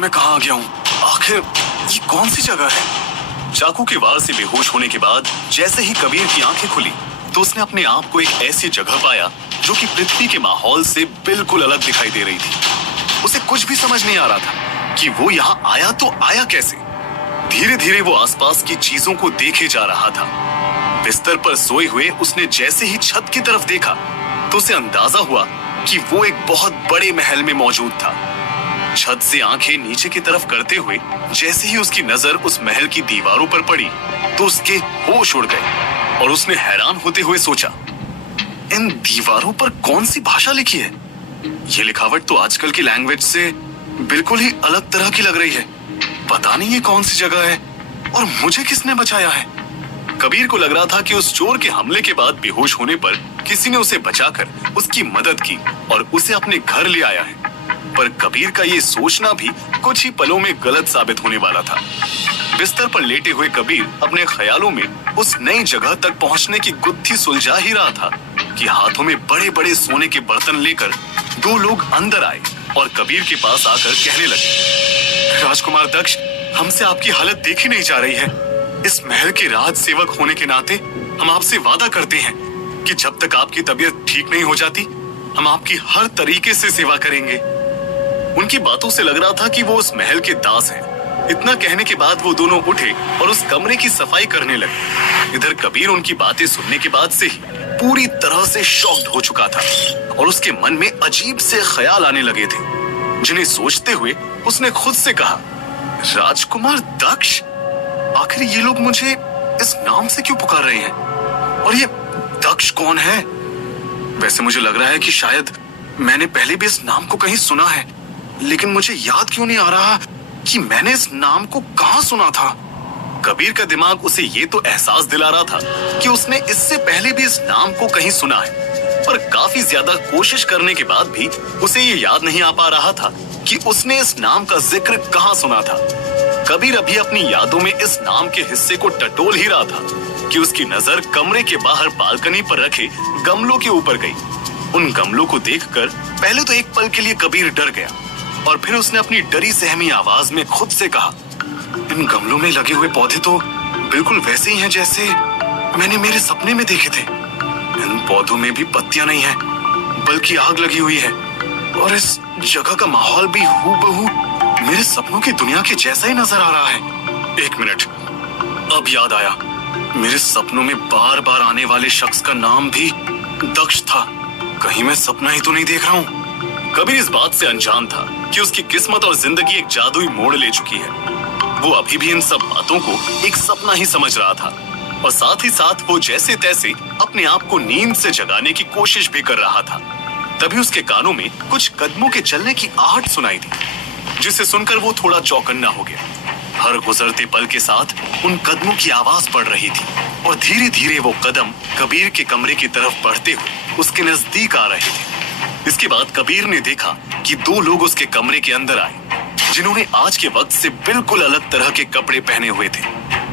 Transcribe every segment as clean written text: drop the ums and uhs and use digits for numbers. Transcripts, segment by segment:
मैं कहाँ आ गया हूँ? आखिर ये कौन सी जगह है? चाकू के वार से बेहोश होने के बाद जैसे ही कबीर की आंखें खुली तो उसने अपने आप को एक ऐसी जगह पाया जो कि पृथ्वी के माहौल से बिल्कुल अलग दिखाई दे रही थी। उसे कुछ भी समझ नहीं आ रहा था कि वो यहाँ आया तो आया कैसे। धीरे धीरे वो आसपास की चीजों को देखे जा रहा था। बिस्तर पर सोए हुए उसने जैसे ही छत की तरफ देखा तो उसे अंदाजा हुआ कि वो एक बहुत बड़े महल में मौजूद था। छत से आंखें नीचे की तरफ करते हुए जैसे ही उसकी नजर उस महल की दीवारों पर पड़ी तो उसके होश उड़ गए और उसने हैरान होते हुए सोचा, इन दीवारों पर कौन सी भाषा लिखी है? ये लिखावट तो आजकल की लैंग्वेज से बिल्कुल ही अलग तरह की लग रही है। पता नहीं ये कौन सी जगह है और मुझे किसने बचाया है। कबीर को लग रहा था कि उस चोर के हमले के बाद बेहोश होने पर किसी ने उसे बचाकर उसकी मदद की और उसे अपने घर ले आया है। पर कबीर का ये सोचना भी कुछ ही पलों में गलत साबित होने वाला था। बिस्तर पर लेटे हुए कबीर अपने ख्यालों में उस नई जगह तक पहुंचने की गुत्थी सुलझा ही रहा था कि हाथों में बड़े बड़े सोने के बर्तन लेकर दो लोग अंदर आए और कबीर के पास आकर कहने लगे, राजकुमार दक्ष, हमसे आपकी हालत देखी नहीं जा रही है। इस महल के राज सेवक होने के नाते हम आपसे वादा करते हैं कि जब तक आपकी तबीयत ठीक नहीं हो जाती हम आपकी हर तरीके से सेवा करेंगे। उनकी बातों से लग रहा था कि वो उस महल के दास हैं। इतना कहने के बाद वो दोनों उठे और उस कमरे की सफाई करने लगे। इधर कबीर उनकी बातें सुनने के बाद से ही पूरी तरह से शॉक्ड हो चुका था और उसके मन में अजीब से ख्याल आने लगे थे, जिन्हें सोचते हुए उसने खुद से कहा, राजकुमार दक्ष, आखिर ये लोग मुझे इस नाम से क्यों पुकार रहे हैं और ये दक्ष कौन है? वैसे मुझे लग रहा है कि शायद मैंने पहले भी इस नाम को कहीं सुना है, लेकिन मुझे याद क्यों नहीं आ रहा कि मैंने इस नाम को कहां सुना था। कबीर का दिमाग उसे ये तो एहसास दिला रहा था कि उसने इससे पहले भी इस नाम को कहीं सुना है, पर काफी ज्यादा कोशिश करने के बाद भी उसे ये याद नहीं आ पा रहा था कि उसने इस नाम का जिक्र कहां सुना था। कबीर अभी अपनी यादों में इस नाम के हिस्से को टटोल ही रहा था कि उसकी नजर कमरे के बाहर बालकनी पर रखे गमलों के ऊपर गई। उन गमलों को देखकर पहले तो एक पल के लिए कबीर डर गया और फिर उसने अपनी डरी सहमी आवाज में खुद से कहा, इन गमलों में लगे हुए पौधे तो बिल्कुल वैसे ही हैं जैसे मैंने मेरे सपने में देखे थे। इन पौधों में भी पत्तियां नहीं हैं, बल्कि आग लगी हुई है और इस जगह का माहौल भी हूबहू मेरे सपनों की दुनिया के जैसा ही नजर आ रहा है। एक मिनट, अब याद आया, मेरे सपनों में बार बार आने वाले शख्स का नाम भी दक्ष था। कहीं मैं सपना ही तो नहीं देख रहा हूँ। कबीर इस बात से अनजान था कि उसकी किस्मत और जिंदगी एक जादुई मोड़ ले चुकी है। वो अभी भी इन सब बातों को एक सपना ही समझ रहा था और साथ ही साथ वो जैसे तैसे अपने आप को नींद से जगाने की कोशिश भी कर रहा था। तभी उसके कानों में कुछ कदमों के चलने की आहट सुनाई दी, जिसे सुनकर वो थोड़ा चौकन्ना हो गया। हर गुजरते पल के साथ उन कदमों की आवाज पड़ रही थी और धीरे धीरे वो कदम कबीर के कमरे की तरफ बढ़ते हुए उसके नजदीक आ रहे थे। इसके बाद कबीर ने देखा कि दो लोग उसके कमरे के अंदर आए, जिन्होंने आज के वक्त से बिल्कुल अलग तरह के कपड़े पहने हुए थे।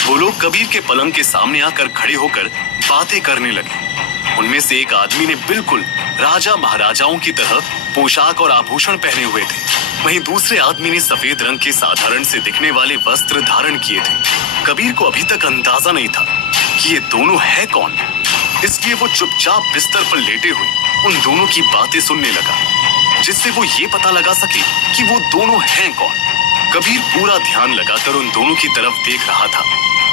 वो लोग कबीर के पलंग के सामने आकर खड़े होकर बातें करने लगे। उनमें से एक आदमी ने बिल्कुल राजा महाराजाओं की तरह पोशाक और आभूषण पहने हुए थे, वहीं दूसरे आदमी ने सफेद रंग के साधारण से दिखने वाले वस्त्र धारण किए थे। कबीर को अभी तक अंदाजा नहीं था कि ये दोनों है कौन, इसलिए वो चुपचाप बिस्तर पर लेटे हुए उन दोनों की बातें सुनने लगा, जिससे वो ये पता लगा सके कि वो दोनों हैं कौन। कबीर पूरा ध्यान लगाकर उन दोनों की तरफ देख रहा था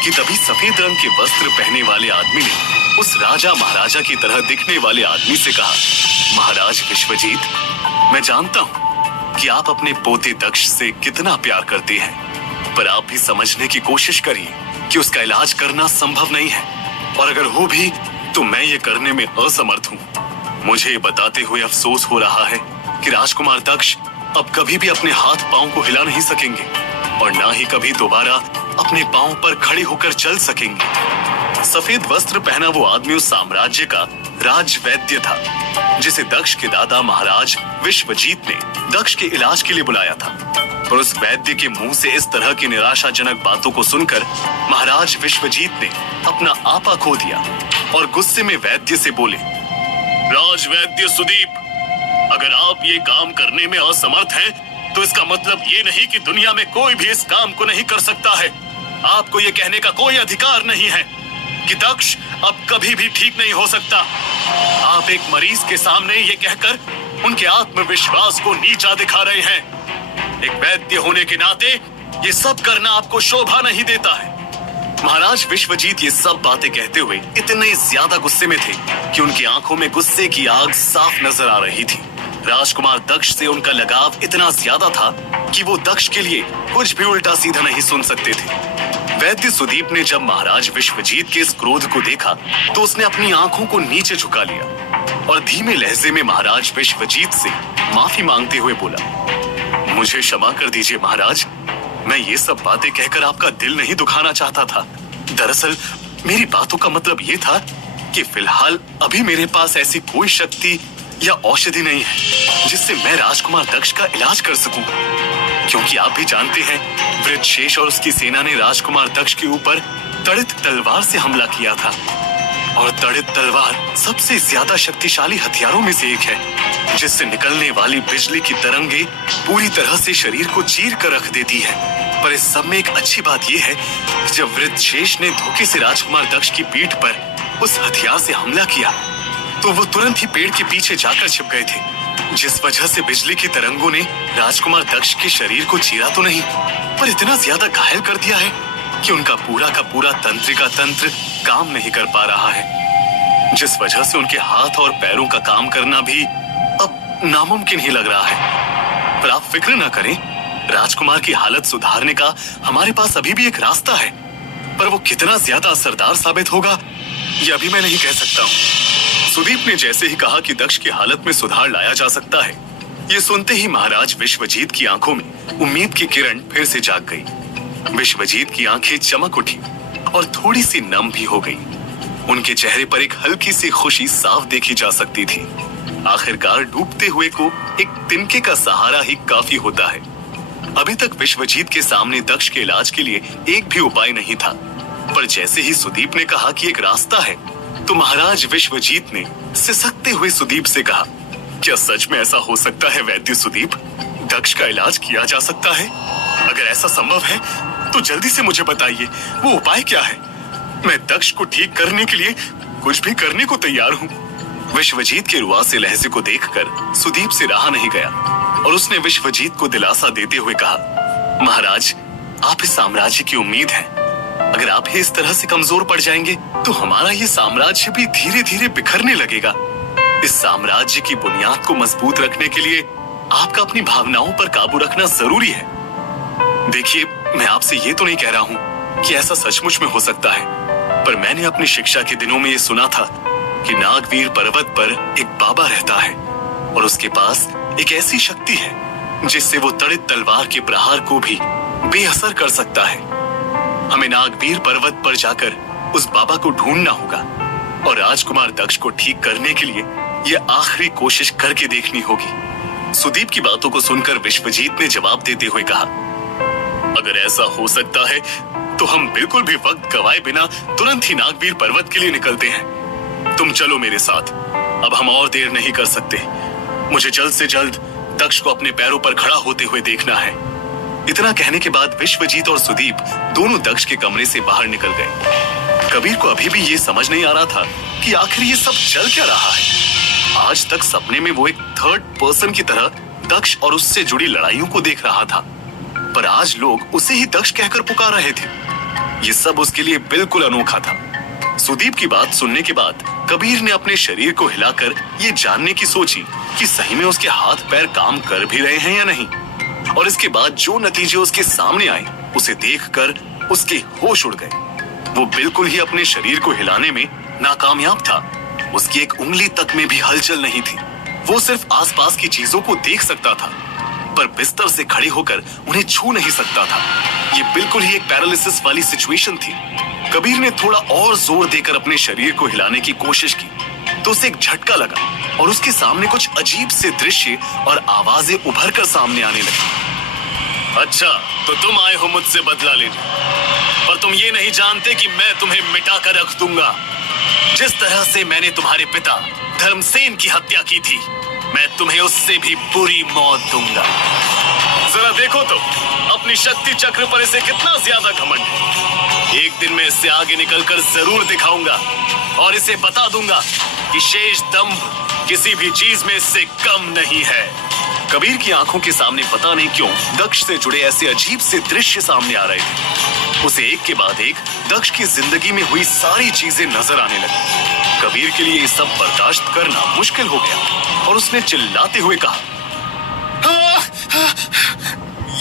कि तभी सफेद रंग के वस्त्र पहने वाले आदमी ने उस राजा महाराजा की तरह दिखने वाले आदमी से कहा, महाराज विश्वजीत, मैं जानता हूँ कि आप अपने पोते दक्ष से कितना प्यार करते हैं, पर आप भी समझने की कोशिश करिए कि उसका इलाज करना संभव नहीं है, और अगर हो भी तो मैं ये करने में असमर्थ हूँ। मुझे ये बताते हुए अफसोस हो रहा है कि राजकुमार दक्ष अब कभी भी अपने हाथ पांव को हिला नहीं सकेंगे और ना ही कभी दोबारा अपने पांव पर खड़े होकर चल सकेंगे। सफेद वस्त्र पहना वो आदमी उस साम्राज्य का राजवैद्य था, जिसे दक्ष के दादा महाराज विश्वजीत ने दक्ष के इलाज के लिए बुलाया था। पर उस वैद्य के मुंह से इस तरह की निराशाजनक बातों को सुनकर महाराज विश्वजीत ने अपना आपा खो दिया और गुस्से में वैद्य से बोले, राजवैद्य सुदीप, अगर आप ये काम करने में असमर्थ हैं तो इसका मतलब ये नहीं कि दुनिया में कोई भी इस काम को नहीं कर सकता है। आपको ये कहने का कोई अधिकार नहीं है कि दक्ष अब कभी भी ठीक नहीं हो सकता। आप एक मरीज के सामने ये कहकर उनके आत्मविश्वास को नीचा दिखा रहे हैं। एक वैद्य होने के नाते ये सब करना आपको शोभा नहीं देता है। महाराज विश्वजीत ये सब बातें कहते हुए इतने ज्यादा गुस्से में थे कि उनकी आंखों में गुस्से की आग साफ नजर आ रही थी। राजकुमार दक्ष से उनका लगाव इतना ज्यादा था कि वो दक्ष के लिए कुछ भी उल्टा सीधा नहीं सुन सकते थे। वैद्य सुदीप ने जब महाराज विश्वजीत के इस क्रोध को देखा तो उसने अपनी आंखों को नीचे झुका लिया और धीमे लहजे में महाराज विश्वजीत से माफी मांगते हुए बोला, मुझे क्षमा कर दीजिए महाराज, मैं ये सब बातें कहकर आपका दिल नहीं दुखाना चाहता था। दरअसल मेरी बातों का मतलब ये था कि फिलहाल अभी मेरे पास ऐसी कोई शक्ति या औषधि नहीं है जिससे मैं राजकुमार दक्ष का इलाज कर सकूं, क्योंकि आप भी जानते हैं वृत्रशेष और उसकी सेना ने राजकुमार दक्ष के ऊपर तड़ित तलवार से हमला किया था और तड़ित तलवार सबसे ज्यादा शक्तिशाली हथियारों में से एक है, जिससे निकलने वाली बिजली की तरंगे पूरी तरह से शरीर को चीर कर रख देती है। पर इस सब में एक अच्छी बात यह है कि जब वृत्रशेष ने धोखे से राजकुमार दक्ष की पीठ पर उस हथियार से हमला किया तो वो तुरंत ही पेड़ के पीछे जाकर छिप गए थे, जिस वजह से बिजली की तरंगों ने राजकुमार दक्ष के शरीर को चीरा तो नहीं पर इतना ज्यादा घायल कर दिया है कि उनका पूरा का पूरा तंत्रिका तंत्र काम नहीं कर पा रहा है, जिस वजह से उनके हाथ और पैरों का काम करना भी अब नामुमकिन ही लग रहा है। पर आप फिक्र ना करें, राजकुमार की हालत सुधारने का हमारे पास अभी भी एक रास्ता है, पर वो कितना ज्यादा असरदार साबित होगा ये अभी मैं नहीं कह सकता हूँ। सुदीप ने जैसे ही कहा कि दक्ष की हालत में सुधार लाया जा सकता है, ये सुनते ही महाराज विश्वजीत की आंखों में उम्मीद की किरण फिर से जाग गई। विश्वजीत की आंखें चमक उठी और थोड़ी सी नम भी हो गई। उनके चेहरे पर एक हल्की सी खुशी साफ देखी जा सकती थी। आखिरकार डूबते हुए को एक तिनके का सहारा ही काफी होता है। अभी तक विश्वजीत के सामने दक्ष के इलाज के लिए एक भी उपाय नहीं था, पर जैसे ही सुदीप ने कहा कि एक रास्ता है तो महाराज विश्वजीत ने सिसकते हुए सुदीप से कहा, क्या सच में ऐसा हो सकता है वैद्य सुदीप? दक्ष का इलाज किया जा सकता है? अगर ऐसा संभव है तो जल्दी से मुझे बताइए, वो उपाय क्या है? मैं दक्ष को ठीक करने के लिए कुछ भी करने को तैयार हूँ। विश्वजीत के रुआसे लहजे को देखकर सुदीप से रहा नहीं गया और उसने विश्वजीत को दिलासा देते हुए कहा, महाराज आप इस साम्राज्य की उम्मीद हैं। अगर आप ही इस तरह से कमजोर पड़ जाएंगे तो हमारा ये साम्राज्य भी धीरे धीरे बिखरने लगेगा। इस साम्राज्य की बुनियाद को मजबूत रखने के लिए आपका अपनी भावनाओं पर काबू रखना जरूरी है। देखिए, मैं आपसे ये तो नहीं कह रहा हूँ कि ऐसा सचमुच में हो सकता है, पर मैंने अपनी शिक्षा के दिनों में ये सुना था कि नागवीर पर्वत पर एक बाबा रहता है और उसके पास एक ऐसी शक्ति है जिससे वो तड़ित तलवार के प्रहार को भी बेअसर कर सकता है। हमें नागवीर पर्वत पर जाकर उस बाबा को ढूंढना होगा और राजकुमार दक्ष को ठीक करने के लिए ये आखिरी कोशिश करके देखनी होगी। सुदीप की बातों को सुनकर विश्वजीत ने जवाब देते हुए कहा, अगर ऐसा हो सकता है तो हम बिल्कुल भी वक्त गवाए बिना तुरंत ही नागवीर पर्वत के लिए निकलते हैं। तुम चलो मेरे साथ, अब हम और देर नहीं कर सकते। मुझे जल्द से जल्द दक्ष को अपने पैरों पर खड़ा होते हुए देखना है। इतना कहने के बाद विश्वजीत और सुदीप दोनों दक्ष के कमरे से बाहर निकल गए। कबीर को अभी भी ये समझ नहीं आ रहा था कि आखिर ये सब चल क्या रहा है। आज तक सपने में वो एक थर्ड पर्सन की तरह दक्ष और उससे जुड़ी लड़ाइयों को देख रहा था, पर आज लोग उसे ही दक्ष कहकर पुकार रहे थे। ये सब उसके लिए बिल्कुल अनोखा था। सुदीप की बात सुनने के बाद कबीर ने अपने शरीर को हिलाकर ये जानने की सोची कि सही में उसके हाथ पैर काम कर भी रहे हैं या नहीं, और इसके बाद जो नतीजे उसके सामने आए उसे देखकर उसके होश उड़ गए। वो बिल्कुल ही अपने शरीर को हिलाने में नाकामयाब था। उसकी एक उंगली तक में भी हलचल नहीं थी। वो सिर्फ आसपास की चीजों को देख सकता था, पर बिस्तर से खड़े होकर उन्हें छू नहीं सकता था। ये बिल्कुल ही एक पैरालिसिस वाली सिचुएशन थी। कबीर ने थोड़ा और जोर देकर अपने शरीर को हिलाने की कोशिश की तो उसे एक झटका लगा और उसके सामने कुछ अजीब से दृश्य और आवाजें उभर कर सामने आने लगी। अच्छा, तो तुम आए हो मुझसे बदला लेने, पर तुम ये नहीं जानते कि मैं तुम्हें मिटा कर रख दूंगा। जिस तरह से मैंने तुम्हारे पिता धर्मसेन की हत्या की थी, मैं तुम्हें उससे भी बुरी मौत दूंगा। जरा देखो तो अपनी शक्ति चक्र पर इसे कितना ज्यादा घमंड है। एक दिन मैं इससे आगे निकलकर जरूर दिखाऊंगा और इसे बता दूंगा कि शेष दंभ किसी भी चीज में इससे कम नहीं है। कबीर की आंखों के सामने पता नहीं क्यों दक्ष से जुड़े ऐसे अजीब से दृश्य सामने आ रहे थे। उसे एक के बाद एक दक्ष की जिंदगी में हुई सारी चीजें नजर आने लगी। कबीर के लिए ये सब बर्दाश्त करना मुश्किल हो गया और उसने चिल्लाते हुए कहा,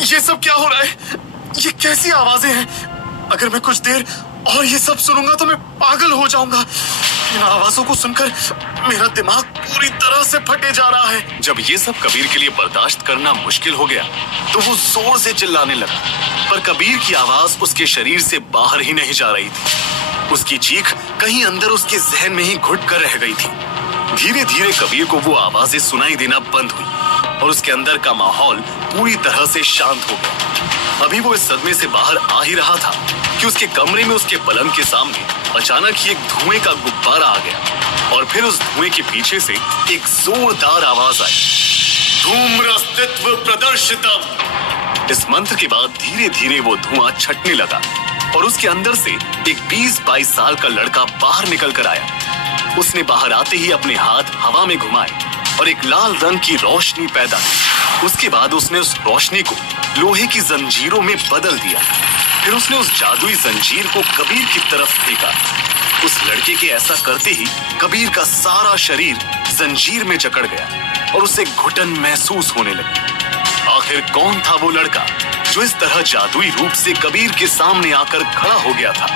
ये सब क्या हो रहा है? ये कैसी आवाजें हैं? अगर मैं कुछ देर और ये सब सुनूंगा तो मैं पागल हो जाऊंगा। इन आवाजों को सुनकर मेरा दिमाग पूरी तरह से फटे जा रहा है। जब ये सब कबीर के लिए बर्दाश्त करना मुश्किल हो गया तो वो जोर से चिल्लाने लगा, पर कबीर की आवाज उसके शरीर से बाहर ही नहीं जा रही थी। उसकी चीख कहीं अंदर उसके जहन में ही घुट कर रह गई थी। धीरे धीरे कबीर को वो आवाजें सुनाई देना बंद हुई और उसके अंदर का माहौल पूरी तरह से शांत हो गया। अभी वो इस सदमे से बाहर आ ही रहा था कि उसके कमरे में उसके पलंग के सामने अचानक ही एक धुएं का गुब्बारा आ गया और फिर उस धुएं के पीछे से एक जोरदार आवाज आई, धूम्रस्तित्व प्रदर्शितम। इस मंत्र के बाद धीरे धीरे वो धुआं छटने लगा और उसके अंदर से एक 20-22 साल का लड़का बाहर निकल कर आया। उसने बाहर आते ही अपने हाथ हवा में घुमाए और एक लाल रंग की रोशनी पैदा की। उसके बाद उसने उस रोशनी को लोहे की जंजीरों में बदल दिया। फिर उसने उस जादुई जंजीर को कबीर की तरफ फेंका। उस लड़के के ऐसा करते ही कबीर का सारा शरीर जंजीर में जकड़ गया और उसे घुटन महसूस होने लगी। आखिर कौन था वो लड़का जो इस तरह जादुई रूप से कबीर के सामने आकर खड़ा हो गया था?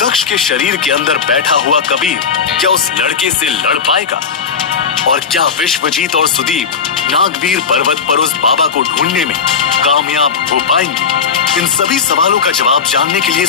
दक्ष के शरीर के अंदर बैठा हुआ कबीर क्या उस लड़के से लड़ पाएगा? और क्या विश्वजीत और सुदीप नागवीर पर्वत पर उस बाबा को ढूंढने में कामयाब हो पाएंगे? इन सभी सवालों का जवाब जानने के लिए